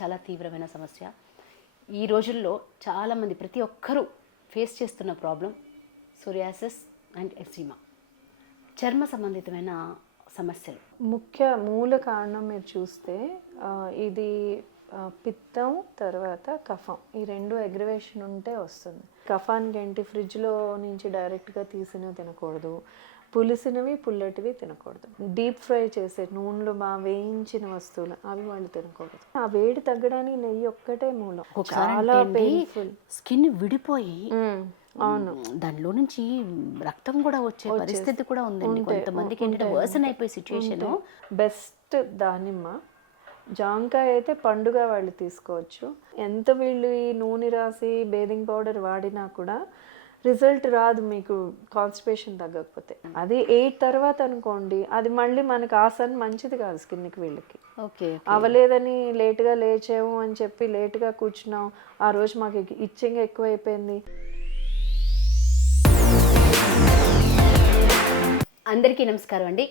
చాలా తీవ్రమైన సమస్య. ఈ రోజుల్లో చాలామంది ప్రతి ఒక్కరూ ఫేస్ చేస్తున్న ప్రాబ్లం సోరియాసిస్ అండ్ ఎక్జిమా, చర్మ సంబంధితమైన సమస్యలు. ముఖ్య మూల కారణం మీరు చూస్తే ఇది పిత్తం తర్వాత కఫం, ఈ రెండు అగ్రివేషన్ ఉంటే వస్తుంది. కఫానికి ఏంటి, ఫ్రిడ్జ్లో నుంచి డైరెక్ట్గా తీసినవి తినకూడదు, పులిసినవి పుల్లటివి తినకూడదు, డీప్ ఫ్రై చేసే నూనెలో బాగా వేయించిన వస్తువులు అవి వాళ్ళు తినకూడదు. ఆ వేడి తగ్గడానికి నెయ్యి ఒక్కటే మూలం. చాలా పెయిన్ఫుల్, స్కిన్ విడిపోయి అవును దానిలో నుంచి రక్తం కూడా వచ్చే పరిస్థితి కూడా ఉందండి. కొంతమందికి ఏంటంటే వర్సన్ అయిపోయే సిచ్యువేషన్. బెస్ట్ దానిమ్మ, జాంకాయ అయితే పండుగ వాళ్ళు తీసుకోవచ్చు. ఎంత వీళ్ళు ఈ నూనె రాసి బేదింగ్ పౌడర్ వాడినా కూడా రిజల్ట్ రాదు మీకు కాన్స్టిపేషన్ తగ్గకపోతే. అది 8 తర్వాత అనుకోండి, అది మళ్ళీ మనకు ఆసన్ మంచిది కాదు స్కిన్కి. వీళ్ళకి ఓకే అవ్వలేదని లేట్గా లేచాము అని చెప్పి లేట్గా కూర్చున్నాం, ఆ రోజు మాకు ఇచ్చింగ్ ఎక్కువైపోయింది. అందరికీ నమస్కారం అండి.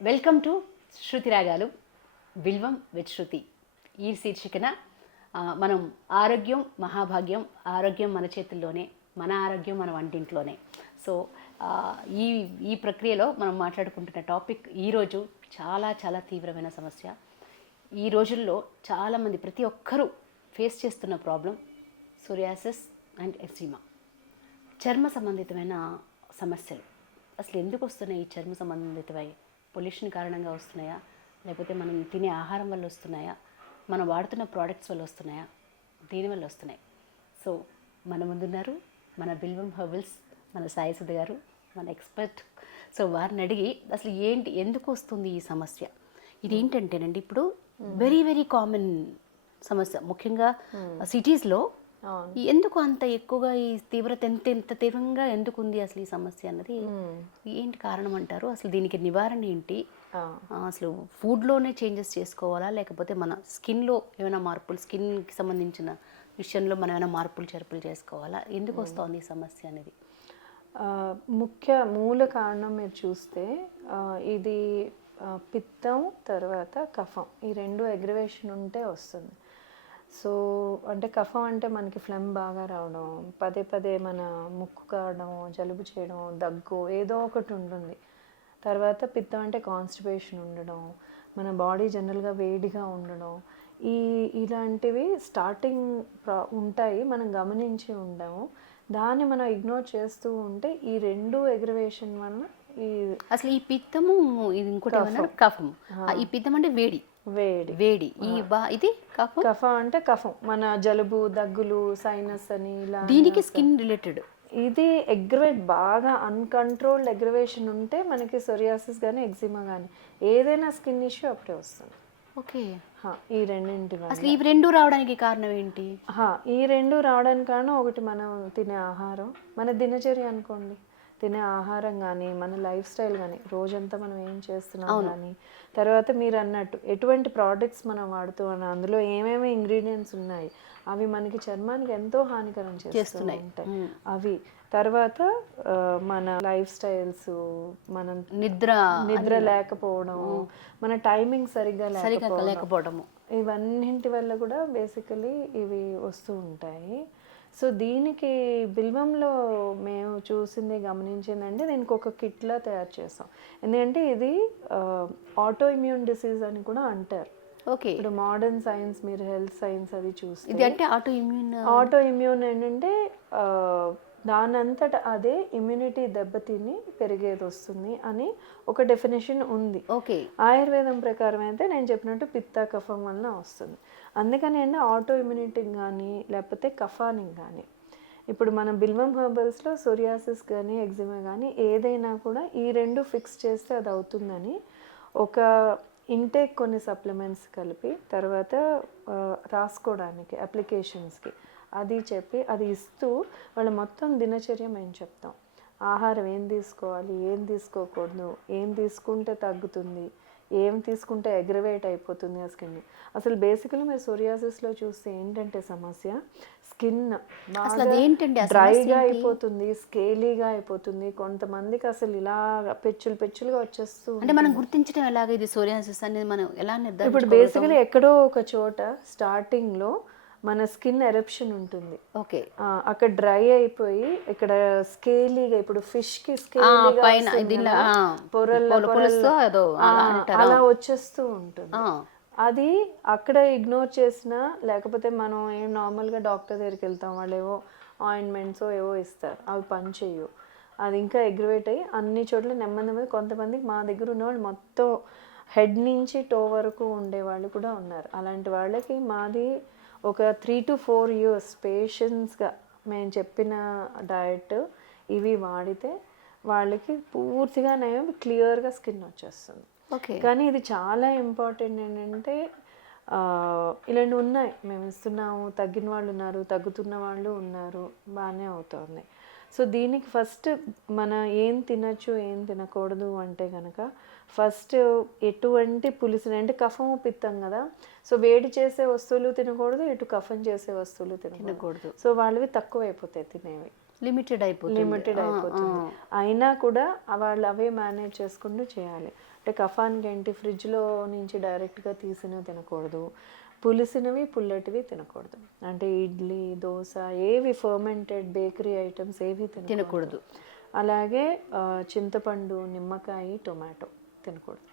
వెల్కమ్ టు శృతి రాగాలు, బిల్వం విత్ శృతి. ఈ శీర్షికన మనం ఆరోగ్యం మహాభాగ్యం, ఆరోగ్యం మన చేతుల్లోనే, మన ఆరోగ్యం మన వంటింట్లోనే. సో ఈ ప్రక్రియలో మనం మాట్లాడుకుంటున్న టాపిక్ ఈరోజు చాలా చాలా తీవ్రమైన సమస్య. ఈ రోజుల్లో చాలామంది ప్రతి ఒక్కరూ ఫేస్ చేస్తున్న ప్రాబ్లం సోరియాసిస్ అండ్ ఎక్జిమా, చర్మ సంబంధితమైన సమస్యలు. అసలు ఎందుకు వస్తున్నాయి ఈ చర్మ సంబంధితమై? పొల్యూషన్ కారణంగా వస్తున్నాయా, లేకపోతే మనం తినే ఆహారం వల్ల వస్తున్నాయా, మనం వాడుతున్న ప్రోడక్ట్స్ వల్ల వస్తున్నాయా, దీనివల్ల వస్తున్నాయి. సో మన ముందున్నారు మన బిల్వం హెర్బల్స్, మన సాయి సుధ గారు, మన ఎక్స్పర్ట్. సో వారిని అడిగి అసలు ఏంటి, ఎందుకు వస్తుంది ఈ సమస్య? ఇది ఏంటంటేనండి, ఇప్పుడు వెరీ వెరీ కామన్ సమస్య, ముఖ్యంగా సిటీస్లో. ఎందుకు అంత ఎక్కువగా ఈ తీవ్రత ఎంత తీవ్రంగా ఎందుకు ఉంది అసలు ఈ సమస్య అన్నది ఏంటి కారణం అంటారు? అసలు దీనికి నివారణ ఏంటి? అసలు ఫుడ్లోనే చేంజెస్ చేసుకోవాలా, లేకపోతే మన స్కిన్లో ఏమైనా మార్పులు, స్కిన్కి సంబంధించిన విషయంలో మనం ఏమైనా మార్పులు చేర్పులు చేసుకోవాలా? ఎందుకు వస్తుంది ఈ సమస్య అనేది? ముఖ్య మూల కారణం మీరు చూస్తే ఇది పిత్తం తర్వాత కఫం, ఈ రెండు అగ్రివేషన్ ఉంటే వస్తుంది. సో అంటే కఫం అంటే మనకి ఫ్లెమ్ బాగా రావడం, పదే పదే మన ముక్కు కావడం, జలుబు చేయడం, దగ్గు ఏదో ఒకటి ఉంటుంది. తర్వాత పిత్తం అంటే కాన్స్టిపేషన్ ఉండడం, మన బాడీ జనరల్గా వేడిగా ఉండడం, ఇలాంటివి స్టార్టింగ్ ఉంటాయి, మనం గమనించి ఉండము. దాన్ని మనం ఇగ్నోర్ చేస్తూ ఉంటే ఈ రెండు అగ్రివేషన్ వల్ల అసలు ఈ పిత్తము, ఇది ఇంకోటి కఫం. ఈ పిత్తం అంటే వేడి వేడి వేడి ఇది కఫం. కఫం అంటే కఫం, మన జలుబు దగ్గులు సైనస్ అని ఇలా. దీనికి స్కిన్ రిలేటెడ్ ఇది అగ్రివేట్ బాగా అన్కంట్రోల్డ్ అగ్రివేషన్ ఉంటే మనకి సోరియాసిస్ కానీ ఎగ్జిమా కానీ ఏదైనా స్కిన్ ఇష్యూ అప్పుడే వస్తుంది. ఓకే, ఈ రెండింటి అసలు ఈ రెండు రావడానికి కారణం ఏంటి? ఈ రెండు రావడానికి కారణం ఒకటి, మనం తినే ఆహారం, మన దినచర్య అనుకోండి. తినే ఆహారం కానీ మన లైఫ్ స్టైల్ కానీ, రోజంతా మనం ఏం చేస్తున్నాం కానీ, తర్వాత మీరు అన్నట్టు ఎటువంటి ప్రోడక్ట్స్ మనం వాడుతున్నాం, అందులో ఏమేమి ఇంగ్రీడియంట్స్ ఉన్నాయి, అవి మనకి చర్మానికి ఎంతో హానికరం చేస్తున్నాయి ఉంటాయి అవి. తర్వాత మన లైఫ్ స్టైల్స్, మనం నిద్ర లేకపోవడం, మన టైమింగ్ సరిగ్గా లేకపోవడము, ఇవన్నింటి వల్ల కూడా బేసికలీ ఇవి వస్తూ ఉంటాయి. సో దీనికి బిల్వంలో మేము చూసింది గమనించిందంటే, దీనికి ఒక కిట్లా తయారు చేస్తాం. ఎందుకంటే ఇది ఆటో ఇమ్యూన్ డిసీజ్ అని కూడా అంటారు. ఓకే, ఇప్పుడు మోడర్న్ సైన్స్, మీరు హెల్త్ సైన్స్ అది చూస్తే ఇది అంటే ఆటో ఇమ్యూన్ ఏంటంటే దానంతటా అదే ఇమ్యూనిటీ దెబ్బతిని పెరిగేది వస్తుంది అని ఒక డెఫినేషన్ ఉంది. ఓకే, ఆయుర్వేదం ప్రకారం అయితే నేను చెప్పినట్టు పిత్త కఫం వలన వస్తుంది. అందుకని అంటే ఆటో ఇమ్యూనిటీకి కానీ లేకపోతే కఫానికి కానీ, ఇప్పుడు మన బిల్వం హెర్బల్స్లో సోరియాసిస్ కానీ ఎగ్జిమా కానీ ఏదైనా కూడా ఈ రెండు ఫిక్స్ చేస్తే అది అవుతుందని ఒక ఇంటేక్, కొన్ని సప్లిమెంట్స్ కలిపి, తర్వాత రాసుకోవడానికి అప్లికేషన్స్కి అది చెప్పి అది ఇస్తూ వాళ్ళ మొత్తం దినచర్య మేము చెప్తాం. ఆహారం ఏం తీసుకోవాలి, ఏం తీసుకోకూడదు, ఏం తీసుకుంటే తగ్గుతుంది, ఏం తీసుకుంటే అగ్రవేట్ అయిపోతుంది ఆ స్కిన్. అసలు బేసికలీ మీరు సోరియాసిస్లో చూస్తే ఏంటంటే సమస్య స్కిన్ అసలు అదేంటండి ఆ డ్రైగా అయిపోతుంది, స్కేలీగా అయిపోతుంది. కొంతమందికి అసలు ఇలా పెచ్చులుగా వచ్చేస్తూ అంటే మనం గుర్తించడం ఎలాగ ఇది సోరియాసిస్ అనేది మనం ఎలా ఇప్పుడు నిర్ధారించుకోగలుగుతాం? బేసికలీ ఎక్కడో ఒక చోట స్టార్టింగ్లో మన స్కిన్ ఎరప్షన్ ఉంటుంది. ఓకే, అక్కడ డ్రై అయిపోయి ఇక్కడ స్కేలీగా, ఇప్పుడు ఫిష్ కి స్కేలీగా పైన దీనిలో పులుసుతో ఏదో అలా అంటారు. అలా వచ్చేస్తూ ఉంటుంది. అది అక్కడ ఇగ్నోర్ చేసినా, లేకపోతే మనం ఏం నార్మల్గా డాక్టర్ దగ్గరికి వెళ్తాం, వాళ్ళు ఏవో ఆయింట్మెంట్స్ ఏవో ఇస్తారు, అవి పని చేయవు. అది ఇంకా అగ్రవేట్ అయ్యి అన్ని చోట్ల నెమ్మది కొంతమందికి మా దగ్గర ఉన్నవాళ్ళు మొత్తం హెడ్ నుంచి టో వరకు ఉండేవాళ్ళు కూడా ఉన్నారు. అలాంటి వాళ్ళకి మాది ఒక 3 to 4 years పేషెన్స్గా మేము చెప్పిన డయట్ ఇవి వాడితే వాళ్ళకి పూర్తిగా నయం, క్లియర్గా స్కిన్ వచ్చేస్తుంది. ఓకే, కానీ ఇది చాలా ఇంపార్టెంట్ ఏంటంటే ఇలాంటివి ఉన్నాయి, మేము ఇస్తున్నాము, తగ్గిన వాళ్ళు ఉన్నారు, తగ్గుతున్న వాళ్ళు ఉన్నారు, బాగానే అవుతుంది. సో దీనికి ఫస్ట్ మన ఏం తినచ్చు ఏం తినకూడదు అంటే కనుక ఫస్ట్ ఎటువంటి పులుసుని, అంటే కఫము పిత్తం కదా, సో వేడి చేసే వస్తువులు తినకూడదు, ఇటు కఫం చేసే వస్తువులు తినకూడదు. సో వాళ్ళవి తక్కువ అయిపోతాయి తినేవి, లిమిటెడ్ అయిపోతుంది. అయినా కూడా వాళ్ళు అవే మేనేజ్ చేసుకుంటూ చేయాలి. అంటే కఫానికి ఏంటి, ఫ్రిడ్జ్లో నుంచి డైరెక్ట్గా తీసినవి తినకూడదు, పులిసినవి పుల్లటివి తినకూడదు. అంటే ఇడ్లీ, దోశ, ఏవి ఫర్మెంటెడ్ బేకరీ ఐటమ్స్ ఏవి తినకూడదు. అలాగే చింతపండు, నిమ్మకాయ, టొమాటో తినకూడదు.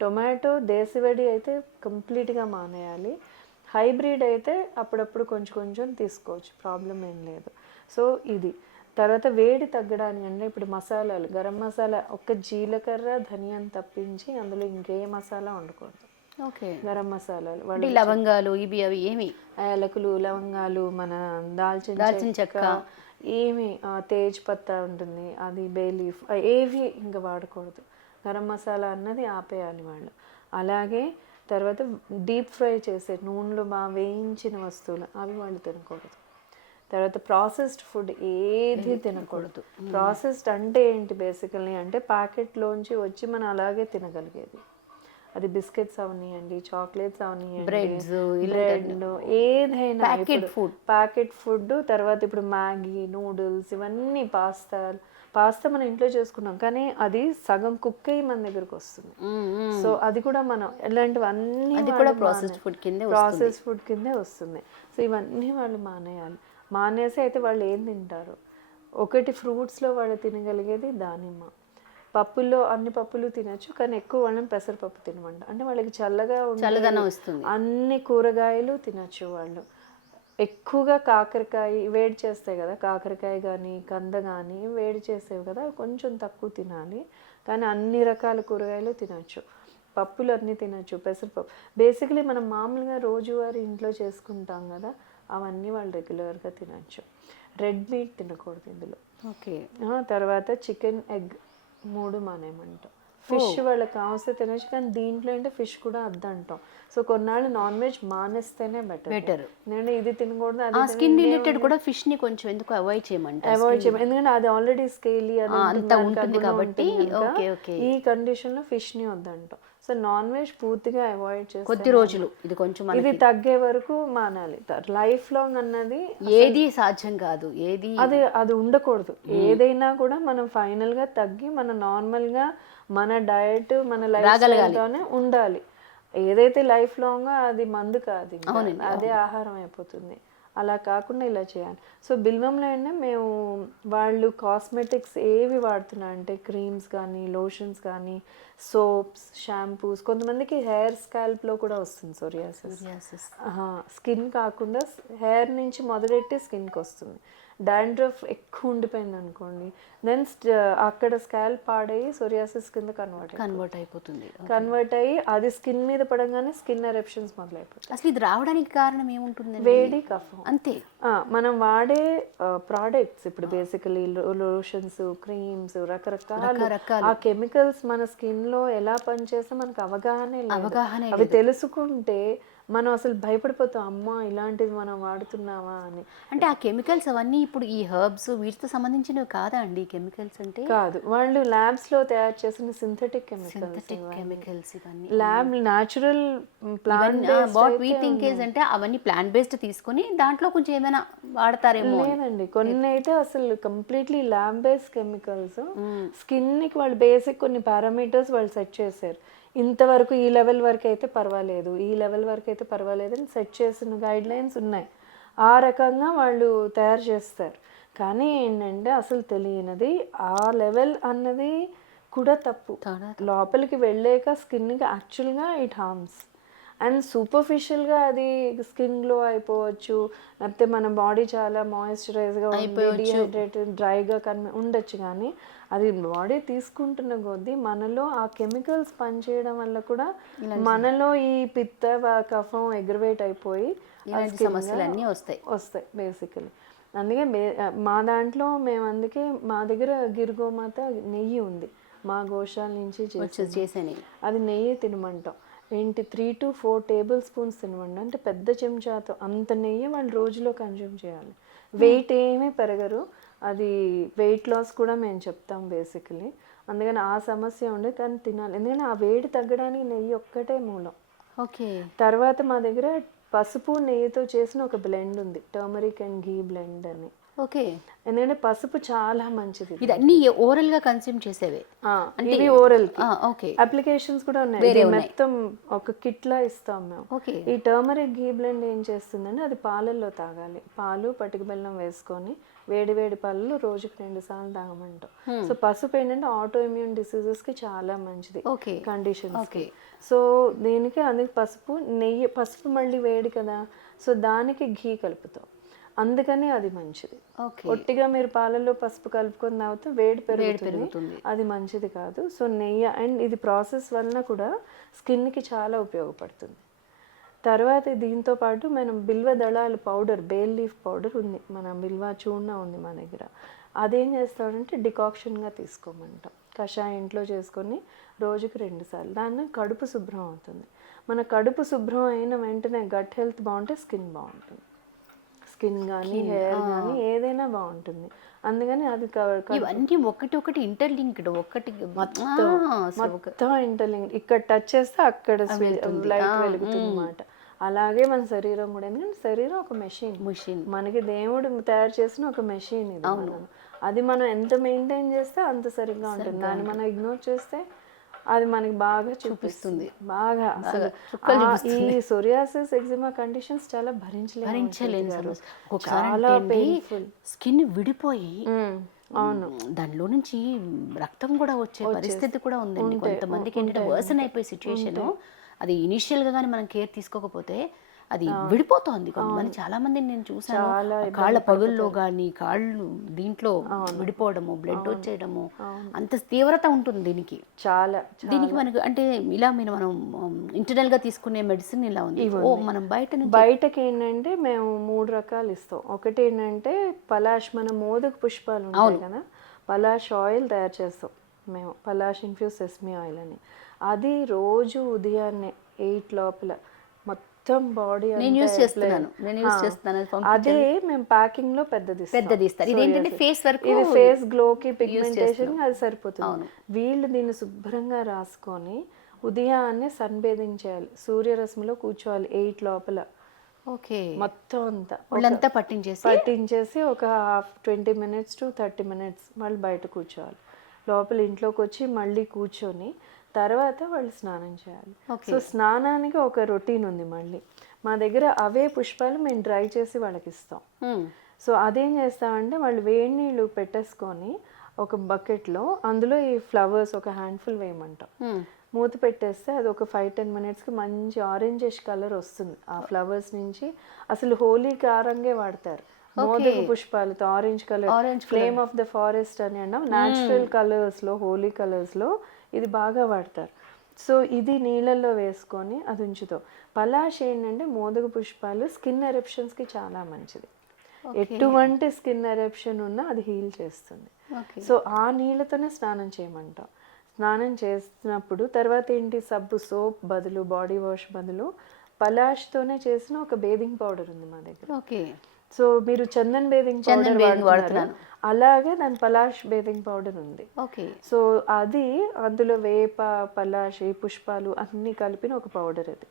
టొమాటో దేశీవడి అయితే కంప్లీట్గా మానేయాలి. హైబ్రిడ్ అయితే అప్పుడప్పుడు కొంచెం తీసుకోవచ్చు, ప్రాబ్లం ఏం లేదు. సో ఇది తర్వాత వేడి తగ్గడానికి అంటే ఇప్పుడు మసాలాలు, గరం మసాలా ఒక్క జీలకర్ర ధనియం తప్పించి అందులో ఇంకే మసాలా ఉండకూడదు. ఓకే, గరం మసాలాలు, లవంగాలు ఇవి అవి ఏమి, యాలకులు, లవంగాలు, మన దాల్చిన చెక్క, ఏమి తేజ్ పత్తా ఉంటుంది, అది బే లీఫ్, ఏవి ఇంకా వాడకూడదు. గరం మసాలా అన్నది ఆపేయాలి వాళ్ళు. అలాగే తర్వాత డీప్ ఫ్రై చేసే నూనెలో బాగా వేయించిన వస్తువులు అవి వాళ్ళు తినకూడదు. తర్వాత ప్రాసెస్డ్ ఫుడ్ ఏది తినకూడదు. ప్రాసెస్డ్ అంటే ఏంటి బేసికల్లీ అంటే ప్యాకెట్లోంచి వచ్చి మనం అలాగే తినగలిగేది. అది బిస్కెట్స్ అవనియండి, చాక్లెట్స్ అవనియండి, బ్రెడ్, ఏదైనా ప్యాకెట్ ఫుడ్. తర్వాత ఇప్పుడు మ్యాగీ, నూడిల్స్, ఇవన్నీ పాస్తా మనం ఇంట్లో చేసుకున్నాం, కానీ అది సగం కుక్ అయ్యి మన దగ్గరకు వస్తుంది. సో అది కూడా మనం ఇలాంటివన్నీ ప్రాసెస్ ఫుడ్ కిందే వస్తుంది. సో ఇవన్నీ వాళ్ళు మానేయాలి. మానేసి అయితే వాళ్ళు ఏం తింటారు, ఒకటి ఫ్రూట్స్లో వాళ్ళు తినగలిగేది దానిమ్మ. పప్పుల్లో అన్ని పప్పులు తినచ్చు, కానీ ఎక్కువ వాళ్ళని పెసరపప్పు తినమంట. అంటే వాళ్ళకి చల్లదనం వస్తుంది. అన్ని కూరగాయలు తినచ్చు వాళ్ళు. ఎక్కువగా కాకరకాయ వేడి చేస్తాయి కదా, కాకరకాయ కానీ కంద కానీ వేడి చేసేవి కదా, కొంచెం తక్కువ తినాలి. కానీ అన్ని రకాల కూరగాయలు తినచ్చు, పప్పులు అన్నీ తినచ్చు. పెసరపప్పు బేసికలీ మనం మామూలుగా రోజువారీ ఇంట్లో చేసుకుంటాం కదా, అవన్నీ వాళ్ళు రెగ్యులర్గా తినచ్చు. రెడ్ మీట్ తినకూడదు ఇందులో. ఓకే, తర్వాత చికెన్, ఎగ్ 3 మానేయమంటాం. ఫిష్ వాళ్ళకి కావస్తే తినచ్చు, కానీ దీంట్లో అంటే ఫిష్ కూడా వద్దంటాం. సో కొన్నాళ్ళు నాన్ వెజ్ మానేస్తేనే బెటర్. నేను ఇది తినకూడదు, అది స్కిన్ రిలేటెడ్ కూడా ఫిష్ ని కొంచెం ఎందుకు అవాయిడ్ చేయమంటారు, ఎందుకంటే అది ఆల్రెడీ స్కేలీ అంతా ఉంటుంది కాబట్టి ఈ కండిషన్లో ఫిష్ ని వద్దంటాం. సో నాన్ వెజ్ పూర్తిగా అవాయిడ్ చేసి కొద్ది రోజులు ఇది తగ్గే వరకు మానాలి. లైఫ్ లాంగ్ అన్నది ఏది సాధ్యం కాదు, అది ఉండకూడదు. ఏదైనా కూడా మనం ఫైనల్ గా తగ్గి మన నార్మల్ గా మన డయట్, మన లైఫ్ స్టైల్తోనే ఉండాలి. ఏదైతే లైఫ్ లాంగ్ అది మందు కాదు, అదే ఆహారం అయిపోతుంది. అలా కాకుండా ఇలా చేయాలి. సో బిల్వంలో ఏంటంటే మేము వాళ్ళు కాస్మెటిక్స్ ఏవి వాడుతున్నా అంటే క్రీమ్స్ కానీ, లోషన్స్ కానీ, సోప్స్, షాంపూస్. కొంతమందికి హెయిర్ స్కాల్ప్లో కూడా వస్తుంది సోరియాసిస్. స్కిన్ కాకుండా హెయిర్ నుంచి మొదలెట్టి స్కిన్కి వస్తుంది. డాండ్రఫ్ ఎక్కువ ఉండిపోయింది అనుకోండి, దెన్ అక్కడ స్కాల్ప్ పాడయ్యి సోరియాసిస్ కింద కన్వర్ట్ అయ్యి అది స్కిన్ మీద పడంగానే స్కిన్ ఎరప్షన్స్ మొదలైపోతాయి. అసలు ఇది రావడానికి కారణం ఏముంటుంది? వేడి, కఫం, అంతే. మనం వాడే ప్రోడక్ట్స్ ఇప్పుడు బేసికలీ లోషన్స్, క్రీమ్స్, రకరకాల ఆ కెమికల్స్ మన స్కిన్ లో ఎలా పనిచేస్తే మనకు అవగాహన. అవి తెలుసుకుంటే మనం అసలు భయపడిపోతాం, అమ్మ ఇలాంటిది మనం వాడుతున్నామా అని. అంటే ఆ కెమికల్స్ అవన్నీ ఇప్పుడు ఈ హెర్బ్స్ వీటితో సంబంధించినవి కాదా అండి కెమికల్స్ అంటే? కాదు, వాళ్ళు ల్యాబ్స్లో తయారు చేసిన సింథటిక్ సింథటిక్ కెమికల్స్. కెమికల్స్ ఇవన్నీ. Lab natural plant what we think is అంటే అవన్నీ ప్లాంట్ బేస్డ్ తీసుకొని దాంట్లో కొంచెం ఏమైనా వాడతారేమో అని. లేదండి, కొన్ని అయితే అసలు కంప్లీట్లీ ల్యాబ్ బేస్డ్ కెమికల్స్. స్కిన్కి వాళ్ళు బేసిక్ కొన్ని పారామీటర్స్ వాళ్ళు సెట్ చేశారు. ఇంతవరకు ఈ లెవెల్ వరకు అయితే పర్వాలేదు, ఈ లెవెల్ వరకు అయితే పర్వాలేదు అని సెట్ చేసిన గైడ్ లైన్స్ ఉన్నాయి. ఆ రకంగా వాళ్ళు తయారు చేస్తారు. కానీ ఏంటంటే అసలు తెలియనిది ఆ లెవెల్ అన్నది కూడా తప్పు. లోపలికి వెళ్ళాక స్కిన్కి యాక్చువల్గా ఇట్ హార్మ్స్. అండ్ సూపర్ఫిషియల్గా అది స్కిన్ గ్లో అయిపోవచ్చు, లేకపోతే మన బాడీ చాలా మాయిశ్చరైజ్గా డిహైడ్రేటెడ్ డ్రైగా ఉండొచ్చు. కానీ అది బాడీ తీసుకుంటున్న కొద్దీ మనలో ఆ కెమికల్స్ పనిచేయడం వల్ల కూడా మనలో ఈ పిత్త కఫం ఎగ్రవేట్ అయిపోయి సమస్యలన్నీ వస్తాయి బేసికలీ. అందుకే మా దాంట్లో మేము అందుకే మా దగ్గర గిరిగోమాత నెయ్యి ఉంది, మా గోశాల నుంచి చేసేది. అది నెయ్యి తినమంటాం. 3 to 4 టేబుల్ స్పూన్స్ తినమండి. అంటే పెద్ద చెంచాతో అంత నెయ్యి వాళ్ళు రోజులో కన్జ్యూమ్ చేయాలి. వెయిట్ ఏమీ పెరగరు, అది వెయిట్ లాస్ కూడా మేము చెప్తాం బేసికలీ. అందుకని ఆ సమస్య ఉండే, కానీ తినాలి. ఎందుకంటే ఆ వేడి తగ్గడానికి నెయ్యి ఒక్కటే మూలం. ఓకే. తర్వాత మా దగ్గర పసుపు నెయ్యితో చేసిన ఒక బ్లెండ్ ఉంది, టర్మరిక్ అండ్ ఘీ బ్లెండ్ అని. ఓకే. ఎందుకంటే పసుపు చాలా మంచిది. ఇది అన్ని ఓరల్ గా కన్స్యూమ్ చేసేవే అంటే ఓరల్ ఓకే. అప్లికేషన్స్ కూడా ఉన్నాయి, మొత్తం ఒక కిట్ లా ఇస్తాం మేము. ఈ టర్మరిక్ ఘీ బ్లెండ్ ఏం చేస్తుందంటే అది పాలల్లో తాగాలి. పాలు పటిక బెల్లం వేసుకొని వేడి వేడి పాలలో రోజుకి 2 సార్లు తాగమంటాం. సో పసుపు ఏంటంటే ఆటో ఇమ్యూన్ డిసీజెస్ కి చాలా మంచిది కండిషన్స్ కి. సో దీనికి అందుకే పసుపు నెయ్యి, పసుపు మళ్ళీ వేడి కదా, సో దానికి ఘీ కలుపుతాం, అందుకని అది మంచిది. ఒట్టిగా మీరు పాలల్లో పసుపు కలుపుకొని తాగితే వేడి పెరుగుతుంది, అది మంచిది కాదు. సో నెయ్యి అండ్ ఇది ప్రాసెస్ వలన కూడా స్కిన్కి చాలా ఉపయోగపడుతుంది. తర్వాత దీంతో పాటు మనం బిల్వ దళాలు పౌడర్, బేల్ లీఫ్ పౌడర్ ఉంది, మన బిల్వ చూర్ణ ఉంది మా దగ్గర. అదేం చేస్తామంటే డికాక్షన్గా తీసుకోమంటాం. కషాయం ఇంట్లో చేసుకొని రోజుకి 2 సార్లు, దాన్ని కడుపు శుభ్రం అవుతుంది. మన కడుపు శుభ్రం అయిన వెంటనే గట్ హెల్త్ బాగుంటే స్కిన్ బాగుంటుంది, స్కిన్ కానీ హెయిర్ కానీ ఏదైనా బాగుంటుంది. అందుకని అది ఇవన్నీ ఒకటి ఇంటర్లింక్డ్, ఒకటి మొత్తం ఇంటర్లింక్డ్. ఇక్కడ టచ్ చేస్తే అక్కడ లైట్ వెలుగుతుంది అన్నమాట. అలాగే మన శరీరం కూడా, ఎందుకంటే శరీరం ఒక మెషిన్, మనకి దేవుడు తయారు చేసిన ఒక మెషిన్ ఇది. అది మనం ఎంత మెయింటైన్ చేస్తే అంత సరిగ్గా ఉంటుంది. దాన్ని మనం ఇగ్నోర్ చేస్తే అది మనకి బాగా చూపిస్తుంది. బాగా అసలు ఈ సోరియాసిస్, ఎగ్జిమా కండిషన్స్ చాలా భరించలేని, చాలా పెయిన్ఫుల్. స్కిన్ విడిపోయి అవును దానిలో నుంచి రక్తం కూడా వచ్చే పరిస్థితి కూడా ఉందండి. కొంతమందికి ఏంటంటే వర్సన్ అయిపోయే సిచ్యువేషన్, అది ఇనిషియల్గా కానీ మనం కేర్ తీసుకోకపోతే అది విడిపోతుంది. కొంతమంది చాలా మంది నేను చూసాను, కాళ్ళ పగుల్లో కానీ కాళ్ళు దీంట్లో విడిపోవడము, బ్లడ్ వచ్చేయడము, అంత తీవ్రత ఉంటుంది దీనికి. దీనికి మనకు అంటే ఇలా మనం ఇంటర్నల్ గా తీసుకునే మెడిసిన్ ఇలా ఉంది. మనం బయటకి ఏంటంటే మేము 3 రకాలు ఇస్తాం. ఒకటి ఏంటంటే పలాష్, మన మోదక పుష్పాలు ఉంటాయి కదా, పలాష్ ఆయిల్ తయారు చేస్తాం మేము, పలాష్ ఇన్ఫ్యూజ్ సెసమీ ఆయిల్ అని. అది రోజు ఉదయాన్నే 8 లోపల మొత్తం బాడీ అదే మేము ప్యాకింగ్ లో పెద్దది ఇస్తారు. ఇది ఫేస్ గ్లోకి, పిగ్మెంటేషన్ అది సరిపోతుంది. వీళ్ళు దీన్ని శుభ్రంగా రాసుకొని ఉదయాన్నే సన్ బేదింగ్ చేయాలి, సూర్యరశ్మిలో కూర్చోవాలి 8 లోపల. మొత్తం అంతా పట్టించేసి ఒక 20 minutes to 30 minutes వాళ్ళు బయట కూర్చోవాలి. లోపల ఇంట్లోకి వచ్చి మళ్ళీ కూర్చొని తర్వాత వాళ్ళు స్నానం చేయాలి. సో స్నానానికి ఒక రొటీన్ ఉంది. మళ్ళీ మా దగ్గర అవే పుష్పాలు మేము డ్రై చేసి వాళ్ళకి ఇస్తాం. సో అదేం చేస్తామంటే వాళ్ళు వేడి నీళ్ళు పెట్టేసుకొని ఒక బకెట్లో అందులో ఈ ఫ్లవర్స్ ఒక హ్యాండ్ఫుల్ వేయమంటాం. మూత పెట్టేస్తే అది ఒక 5-10 minutesకి మంచి ఆరెంజిష్ కలర్ వస్తుంది ఆ ఫ్లవర్స్ నుంచి. అసలు హోలీకి ఆ రంగే వాడతారు, మోదక పుష్పాలతో orange colour, flame of the forest అని అన్నాం. న్యాచురల్ కలర్స్లో, హోలీ కలర్స్లో ఇది బాగా వాడతారు. సో ఇది నీళ్ళల్లో వేసుకొని అది ఉంచుతాం. పలాష్ ఏంటంటే మోదక పుష్పాలు స్కిన్ ఎరప్షన్స్కి చాలా మంచిది. ఎటువంటి స్కిన్ ఎరప్షన్ ఉన్నా అది హీల్ చేస్తుంది. సో ఆ నీళ్ళతోనే స్నానం చేయమంటాం. స్నానం చేస్తున్నప్పుడు తర్వాత ఏంటి, సబ్బు, సోప్ బదులు, బాడీ వాష్ బదులు పలాష్తోనే చేసిన ఒక బేదింగ్ పౌడర్ ఉంది మా దగ్గర. ఓకే. సో మీరు చందన్ బేదింగ్ పౌడర్ వాడుతున్నారు, అలాగే దాని పలాష్ బేదింగ్ పౌడర్ ఉంది. ఓకే. సో అది అందులో వేప, పలాష్, పుష్పాలు అన్నీ కలిపిన ఒక పౌడర్ అది.